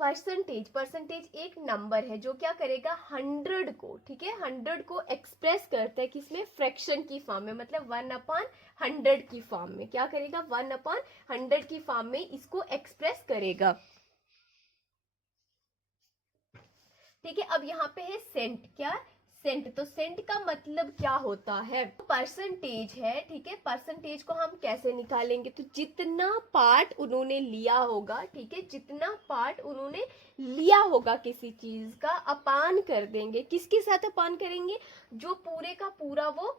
Percentage, percentage एक number है जो क्या करेगा 100 को, ठीक है, 100 को एक्सप्रेस करता है किसमें, फ्रैक्शन की फॉर्म में, मतलब 1/100 की फॉर्म में, क्या करेगा 1/100 की फॉर्म में इसको एक्सप्रेस करेगा, ठीक है। अब यहाँ पे है सेंट, क्या सेंट, तो सेंट का मतलब क्या होता है, परसेंटेज है, ठीक है। परसेंटेज को हम कैसे निकालेंगे, तो जितना पार्ट उन्होंने लिया होगा, ठीक है, जितना पार्ट उन्होंने लिया होगा किसी चीज का, अपान कर देंगे, किसके साथ अपान करेंगे, जो पूरे का पूरा वो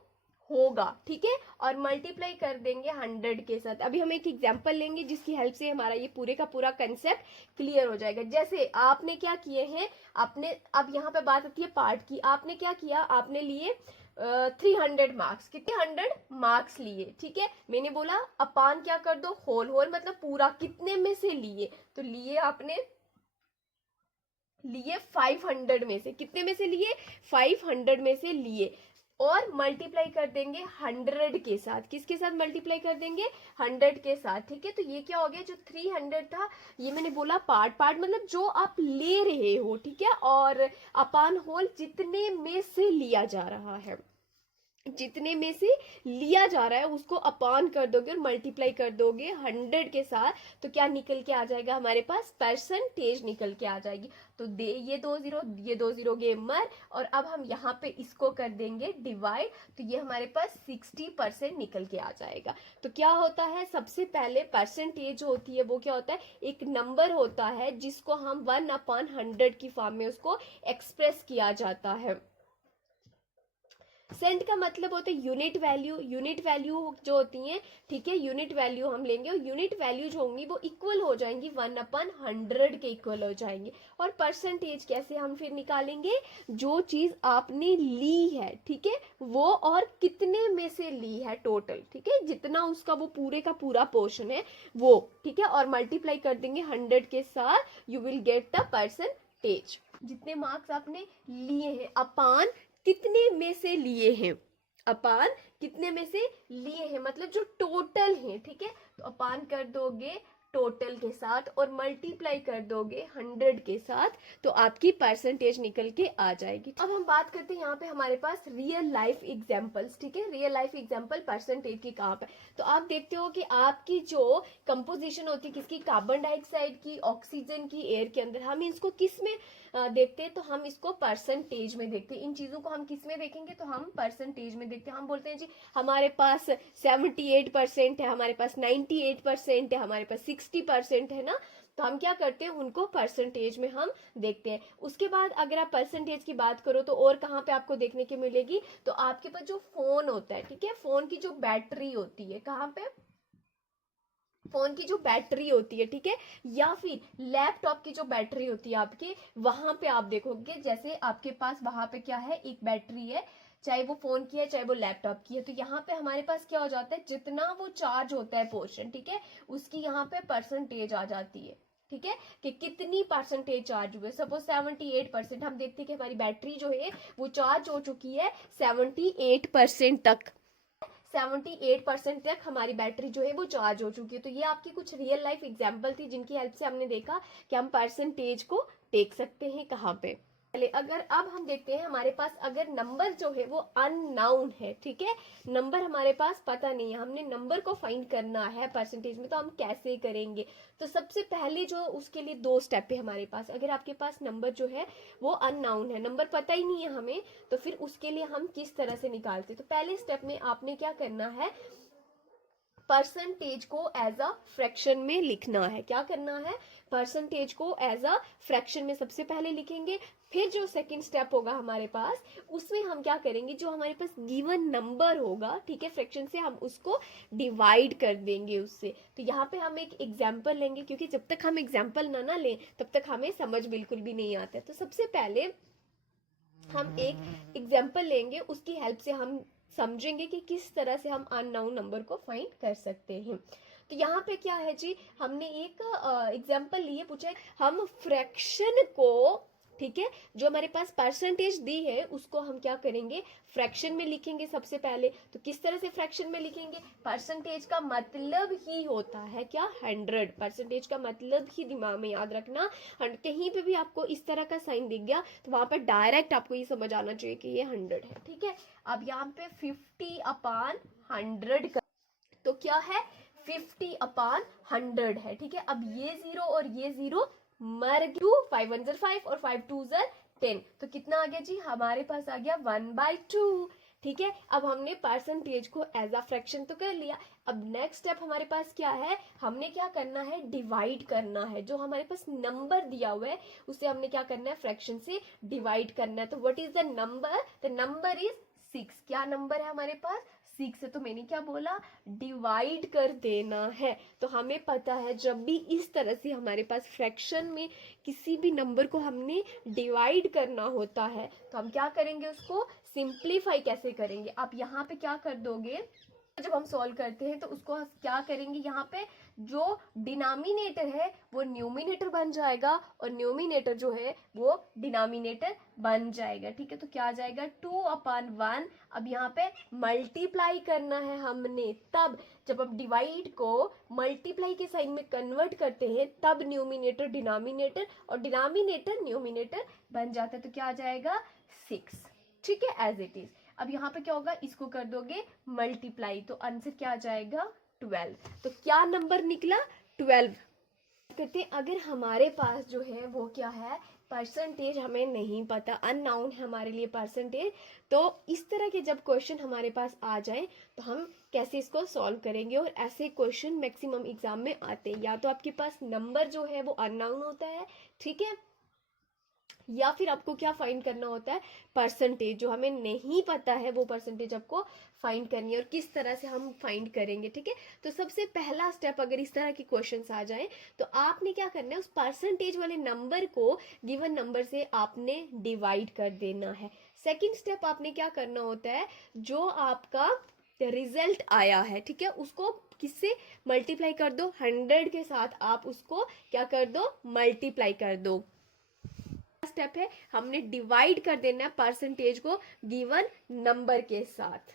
होगा, ठीक है, और मल्टीप्लाई कर देंगे 100 के साथ। अभी हम एक एग्जांपल लेंगे जिसकी हेल्प से हमारा ये पूरे का पूरा कंसेप्ट क्लियर हो जाएगा। जैसे आपने क्या किए हैं, आपने, अब यहाँ पे बात आती है पार्ट की, आपने क्या किया, आपने लिए 300 मार्क्स, कितने 100 मार्क्स लिए, ठीक है। मैंने बोला अपान क्या कर दो, होल, होल मतलब पूरा, कितने में से लिए, तो लिए आपने, लिए 500 में से, कितने में से लिए, 500 में से लिए, और मल्टीप्लाई कर देंगे 100 के साथ, किसके साथ मल्टीप्लाई कर देंगे, 100 के साथ, ठीक है। तो ये क्या हो गया, जो 300 था, ये मैंने बोला पार्ट, पार्ट मतलब जो आप ले रहे हो, ठीक है, और अपान होल जितने में से लिया जा रहा है, जितने में से लिया जा रहा है उसको अपान कर दोगे और मल्टीप्लाई कर दोगे 100 के साथ, तो क्या निकल के आ जाएगा हमारे पास, परसेंटेज निकल के आ जाएगी। तो दे ये 2 0, ये 2 0 गए मर, और अब हम यहाँ पे इसको कर देंगे डिवाइड, तो ये हमारे पास 60% निकल के आ जाएगा। तो क्या होता है, सबसे पहले परसेंटेज होती है वो क्या होता है, एक नंबर होता है जिसको हम 1/100 की फॉर्म में उसको एक्सप्रेस किया जाता है। सेंट का मतलब होता है यूनिट वैल्यू, यूनिट वैल्यू जो होती है, ठीक है, यूनिट वैल्यू हम लेंगे, और यूनिट वैल्यू जो होंगी वो इक्वल हो जाएंगी 1/100 के इक्वल हो जाएंगी। और परसेंटेज कैसे हम फिर निकालेंगे, जो चीज आपने ली है, ठीक है, वो और कितने में से ली है टोटल, ठीक है, जितना उसका वो पूरे का पूरा पोर्शन है वो, ठीक है, और मल्टीप्लाई कर देंगे 100 के साथ, you will get the percentage, जितने मार्क्स आपने लिए हैं अपान कितने में से लिए हैं, अपान कितने में से लिए हैं, मतलब जो टोटल है, ठीक है, तो अपान कर दोगे टोटल के साथ और मल्टीप्लाई कर दोगे 100 के साथ, तो आपकी परसेंटेज निकल के आ जाएगी। अब हम बात करते हैं यहाँ पे हमारे पास रियल लाइफ एग्जांपल्स, ठीक है, रियल लाइफ एग्जांपल परसेंटेज की कहाँ पे, तो आप देखते हो कि आपकी जो कंपोजिशन होती है किसकी, कार्बन डाइऑक्साइड की, ऑक्सीजन की एयर के अंदर, हम इसको किस में देखते हैं, तो हम इसको परसेंटेज में देखते हैं। इन चीजों को हम किस में देखेंगे, तो हम परसेंटेज में देखते हैं। हम बोलते हैं जी हमारे पास 78% है, हमारे पास 98% है, हमारे पास 60% है ना, तो हम क्या करते हैं, उनको परसेंटेज में हम देखते हैं। उसके बाद अगर आप परसेंटेज की बात करो तो और कहाँ पे आपको देखने की मिलेगी, तो आपके पास जो फोन होता है, ठीक है, फोन की जो बैटरी होती है, कहाँ पे, फोन की जो बैटरी होती है, ठीक है, या फिर लैपटॉप की जो बैटरी होती है आपके, वहां पे आप देखोगे जैसे आपके पास वहां पे क्या है, एक बैटरी है, चाहे वो फोन की है चाहे वो लैपटॉप की है, तो यहाँ पे हमारे पास क्या हो जाता है, जितना वो चार्ज होता है पोर्शन, ठीक है, उसकी यहाँ पे परसेंटेज आ जाती है, ठीक है, कि कितनी परसेंटेज चार्ज हुए। सपोज 78%, हम देखते हैं कि हमारी बैटरी जो है वो चार्ज हो चुकी है 78% तक, 78% तक हमारी बैटरी जो है वो चार्ज हो चुकी है। तो ये आपकी कुछ रियल लाइफ एग्जांपल थी जिनकी हेल्प से हमने देखा कि हम परसेंटेज को देख सकते हैं कहाँ पे। पहले अगर अब हम देखते हैं हमारे पास अगर नंबर जो है वो अननाउन है, ठीक है, नंबर हमारे पास पता नहीं है, हमने नंबर को फाइंड करना है परसेंटेज में, तो हम कैसे करेंगे, तो सबसे पहले जो उसके लिए 2 स्टेप है हमारे पास। अगर आपके पास नंबर जो है वो अननाउन है, नंबर पता ही नहीं है हमें, तो फिर उसके लिए हम किस तरह से निकालते, तो पहले स्टेप में आपने क्या करना है, परसेंटेज को एज अ फ्रैक्शन में लिखना है। क्या करना है, परसेंटेज को एज अ फ्रैक्शन में सबसे पहले लिखेंगे। फिर जो सेकंड स्टेप होगा हमारे पास, उसमें हम क्या करेंगे, जो हमारे पास गिवन नंबर होगा, ठीक है, फ्रैक्शन से हम उसको डिवाइड कर देंगे उससे। तो यहाँ पे हम एक एग्जाम्पल लेंगे, क्योंकि जब तक हम एग्जाम्पल ना लें तब तक हमें समझ बिल्कुल भी नहीं आता है। तो सबसे पहले हम एक एग्जाम्पल लेंगे, उसकी हेल्प से हम समझेंगे कि किस तरह से हम अननोन नंबर को फाइंड कर सकते हैं। तो यहाँ पे क्या है जी, हमने एक एग्जाम्पल लिए, पूछा है हम फ्रैक्शन को ठीक है। जो हमारे पास परसेंटेज दी है उसको हम क्या करेंगे, फ्रैक्शन में लिखेंगे सबसे पहले। तो किस तरह से फ्रैक्शन में लिखेंगे, परसेंटेज का मतलब ही होता है क्या, 100। परसेंटेज का मतलब ही दिमाग में याद रखना। कहीं पे भी आपको इस तरह का साइन दिख गया तो वहां पर डायरेक्ट आपको ये समझ आना चाहिए कि ये 100 है, ठीक है। अब यहाँ पे 50/100 का, तो क्या है, 50/100 है, ठीक है। अब ये 0 और ये 0 मर गया, 5 1 5 और 5 2 10, तो कितना आ गया जी, हमारे पास आ गया 1/2, ठीक है। अब हमने परसेंटेज को एज अ फ्रैक्शन तो कर लिया। अब नेक्स्ट स्टेप हमारे पास क्या है, हमने क्या करना है, डिवाइड करना है। जो हमारे पास नंबर दिया हुआ है उसे हमने क्या करना है, फ्रैक्शन से डिवाइड करना है। तो what is the number is 6। क्या नंबर है हमारे पास, 6 है। तो मैंने क्या बोला, डिवाइड कर देना है। तो हमें पता है जब भी इस तरह से हमारे पास फ्रैक्शन में किसी भी नंबर को हमने डिवाइड करना होता है तो हम क्या करेंगे, उसको सिंप्लीफाई कैसे करेंगे। आप यहाँ पे क्या कर दोगे, जब हम सॉल्व करते हैं तो उसको क्या करेंगे, यहाँ पे जो डिनोमिनेटर है वो न्यूमिनेटर बन जाएगा और न्यूमिनेटर जो है वो डिनोमिनेटर बन जाएगा, ठीक है। तो क्या आ जाएगा, 2/1। अब यहाँ पे मल्टीप्लाई करना है हमने, तब जब हम डिवाइड को मल्टीप्लाई के साइन में कन्वर्ट करते हैं तब न्यूमिनेटर डिनोमिनेटर और डिनोमिनेटर न्यूमिनेटर बन जाता है। तो क्या आ जाएगा, 6, ठीक है, एज इट इज। अब यहाँ पे क्या होगा, इसको कर दोगे मल्टीप्लाई तो आंसर क्या आ जाएगा, 12। तो क्या नंबर निकला, 12। कहते हैं अगर हमारे पास जो है वो क्या है, परसेंटेज हमें नहीं पता, अननाउन है हमारे लिए परसेंटेज, तो इस तरह के जब क्वेश्चन हमारे पास आ जाए तो हम कैसे इसको सॉल्व करेंगे। और ऐसे क्वेश्चन मैक्सिमम एग्जाम में आते हैं, या तो आपके पास नंबर जो है वो अननाउन होता है, ठीक है, या फिर आपको क्या फाइंड करना होता है, परसेंटेज जो हमें नहीं पता है वो परसेंटेज आपको फाइंड करनी है। और किस तरह से हम फाइंड करेंगे, ठीक है। तो सबसे पहला स्टेप, अगर इस तरह के क्वेश्चंस आ जाए तो आपने क्या करना है, उस परसेंटेज वाले नंबर को गिवन नंबर से आपने डिवाइड कर देना है। सेकेंड स्टेप आपने क्या करना होता है, जो आपका रिजल्ट आया है, ठीक है, उसको किससे मल्टीप्लाई कर दो, 100 के साथ आप उसको क्या कर दो, मल्टीप्लाई कर दो। स्टेप है, हमने डिवाइड कर देना है परसेंटेज को गिवन नंबर के साथ,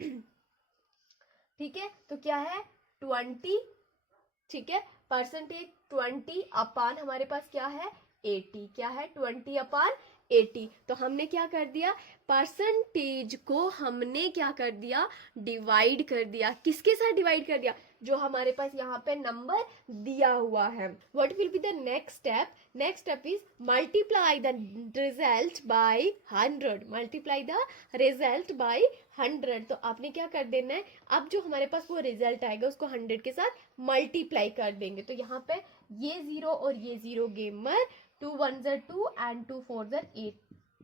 ठीक है। तो क्या है, 20, ठीक है, परसेंटेज 20 हमारे पास क्या है, 80। क्या है, 20/80। तो हमने क्या कर दिया, परसेंटेज को हमने क्या कर दिया, डिवाइड कर दिया। किसके साथ डिवाइड कर दिया, जो हमारे पास यहाँ पे नंबर दिया हुआ है। What will be the next step, next step is multiply the result by 100। Multiply the result by 100। तो आपने क्या कर देना है, अब जो हमारे पास वो रिजल्ट आएगा उसको 100 के साथ मल्टीप्लाई कर देंगे। तो यहाँ पे ये 0 और ये 0 गेमर, 2 1 2 एंड 2 4 8।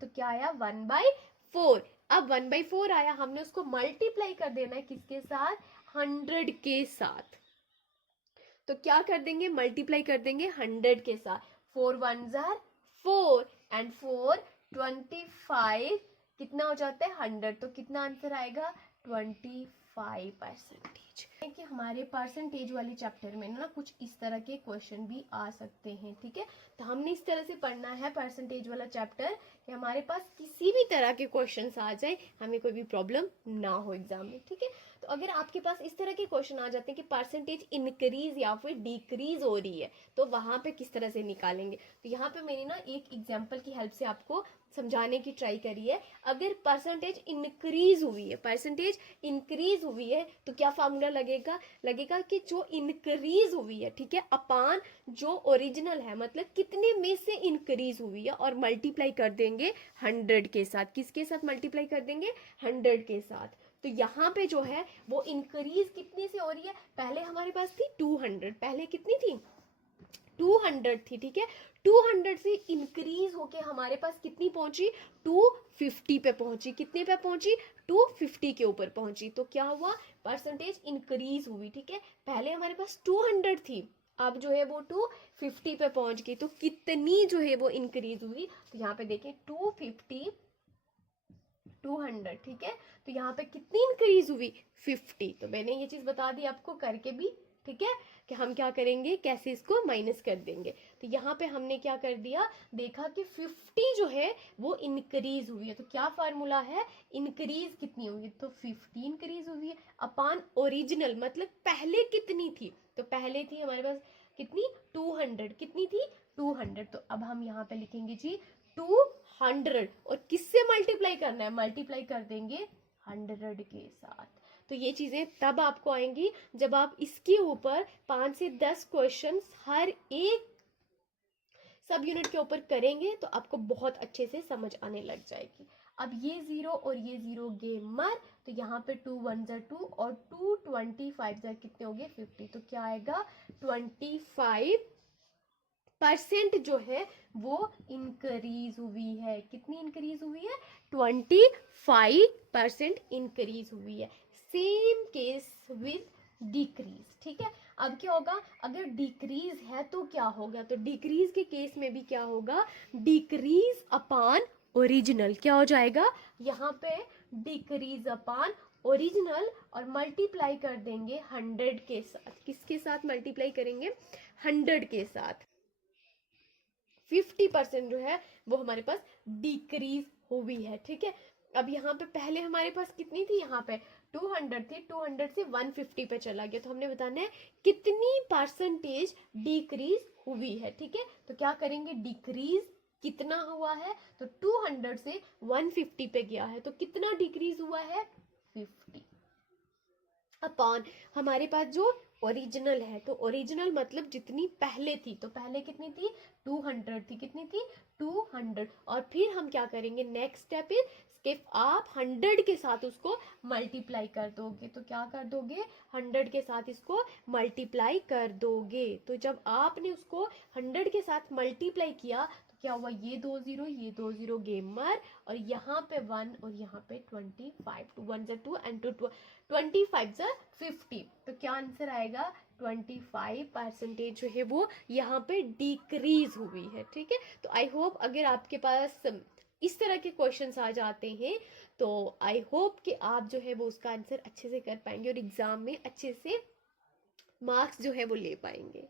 तो क्या आया, 1/4। अब 1/4 आया, हमने उसको मल्टीप्लाई कर देना है किसके साथ, 100 के साथ। तो क्या कर देंगे, मल्टीप्लाई कर देंगे 100 के साथ। 4 1 4 एंड 4 25, कितना हो जाता है, 100। तो कितना आंसर आएगा, 25%। कि हमारे परसेंटेज वाले चैप्टर में ना कुछ इस तरह के क्वेश्चन भी आ सकते हैं, ठीक है। तो हमने इस तरह से पढ़ना है परसेंटेज वाला चैप्टर कि हमारे पास किसी भी तरह के क्वेश्चन आ जाए, हमें कोई भी प्रॉब्लम ना हो एग्जाम में, ठीक है। तो अगर आपके पास इस तरह के क्वेश्चन आ जाते हैं कि परसेंटेज इंक्रीज या फिर डिक्रीज हो रही है तो वहां पे किस तरह से निकालेंगे। तो यहाँ पे मैंने ना एक एग्जाम्पल की हेल्प से आपको समझाने की ट्राई करी है। अगर परसेंटेज इंक्रीज हुई है, परसेंटेज इंक्रीज हुई है तो क्या फॉर्मूला लगेगा कि जो इंक्रीज हुई है, ठीक है, अपान जो ओरिजिनल है, मतलब कितने में से इंक्रीज हुई है, और मल्टीप्लाई कर देंगे 100 के साथ। किसके साथ मल्टीप्लाई कर देंगे, 100 के साथ। तो यहाँ पे जो है वो इंक्रीज कितने से हो रही है, पहले हमारे पास थी 200, पहले कितनी थी, 200 थी, ठीक है। 200 से इंक्रीज होके हमारे पास कितनी पहुंची, 250 पे पहुंची। कितने पे पहुंची, 250 के ऊपर पहुंची। तो क्या हुआ, परसेंटेज इंक्रीज हुई, ठीक है। पहले हमारे पास 200 थी, अब जो है वो 250 पे पहुंच गई। तो कितनी जो है वो इंक्रीज हुई, तो यहाँ पे देखें 250 200, ठीक है। तो यहाँ पे कितनी इंक्रीज हुई, 50। तो मैंने ये चीज बता दी आपको, करके भी ठीक है, कि हम क्या करेंगे, कैसे इसको माइनस कर देंगे। तो यहाँ पे हमने क्या कर दिया, देखा कि 50 जो है वो इंक्रीज हुई है। तो क्या फार्मूला है, इंक्रीज कितनी हुई, तो 50 इंक्रीज हुई है अपान ओरिजिनल, मतलब पहले कितनी थी, तो पहले थी हमारे पास कितनी, 200, कितनी थी 200। तो अब हम यहाँ पे लिखेंगे जी 200, और किससे मल्टीप्लाई करना है, मल्टीप्लाई कर देंगे 100 के साथ। तो ये चीजें तब आपको आएंगी जब आप इसके ऊपर 5 से 10 क्वेश्चंस हर एक सब यूनिट के ऊपर करेंगे, तो आपको बहुत अच्छे से समझ आने लग जाएगी। अब ये 0 और ये 0 गए मर, तो यहाँ पे 2 1 जा 2 और 2 25 जा कितने हो गए 50। तो क्या आएगा, 25% जो है वो इंक्रीज हुई है। कितनी इंक्रीज हुई है, 25% इंक्रीज हुई है। सेम केस विद डिक्रीज, ठीक है। अब क्या होगा, अगर डिक्रीज है तो क्या होगा, तो डिक्रीज के केस में भी क्या होगा, डिक्रीज अपान ओरिजिनल, क्या हो जाएगा यहाँ पे, डिक्रीज अपान ओरिजिनल, और मल्टीप्लाई कर देंगे 100 के साथ। किसके साथ मल्टीप्लाई करेंगे, 100 के साथ। 50% जो है वो हमारे पास डिक्रीज हुई है, ठीक है। अब यहाँ पे पहले हमारे पास कितनी थी, यहाँ पे 200 थी, 200 से 150 पे चला गया। तो हमने बताना है कितनी परसेंटेज डिक्रीज हुई है, ठीक है। तो क्या करेंगे, डिक्रीज कितना हुआ है, तो 200 से 150 पे गया है, तो कितना डिक्रीज हुआ है, 50 अपॉन हमारे पास जो ओरिजिनल है। तो ओरिजिनल मतलब जितनी पहले थी, तो पहले कितनी थी 200 थी, कितनी थी 200। और फिर हम क्या करेंगे, नेक्स्ट स्टेप इज कि आप 100 के साथ उसको मल्टीप्लाई कर दोगे। तो क्या कर दोगे, 100 के साथ इसको मल्टीप्लाई कर दोगे। तो जब आपने उसको 100 के साथ मल्टीप्लाई किया तो क्या हुआ, ये 2 0, ये 2 0 गेमर, और यहाँ पे 1 और यहाँ पे 25, 2 1 2 एंड 2 25 50। तो क्या आंसर आएगा, 25% जो है वो यहाँ पे डिक्रीज हुई है, ठीक है। तो आई होप अगर आपके पास इस तरह के क्वेश्चंस आ जाते हैं तो आई होप कि आप जो है वो उसका आंसर अच्छे से कर पाएंगे और एग्जाम में अच्छे से मार्क्स जो है वो ले पाएंगे।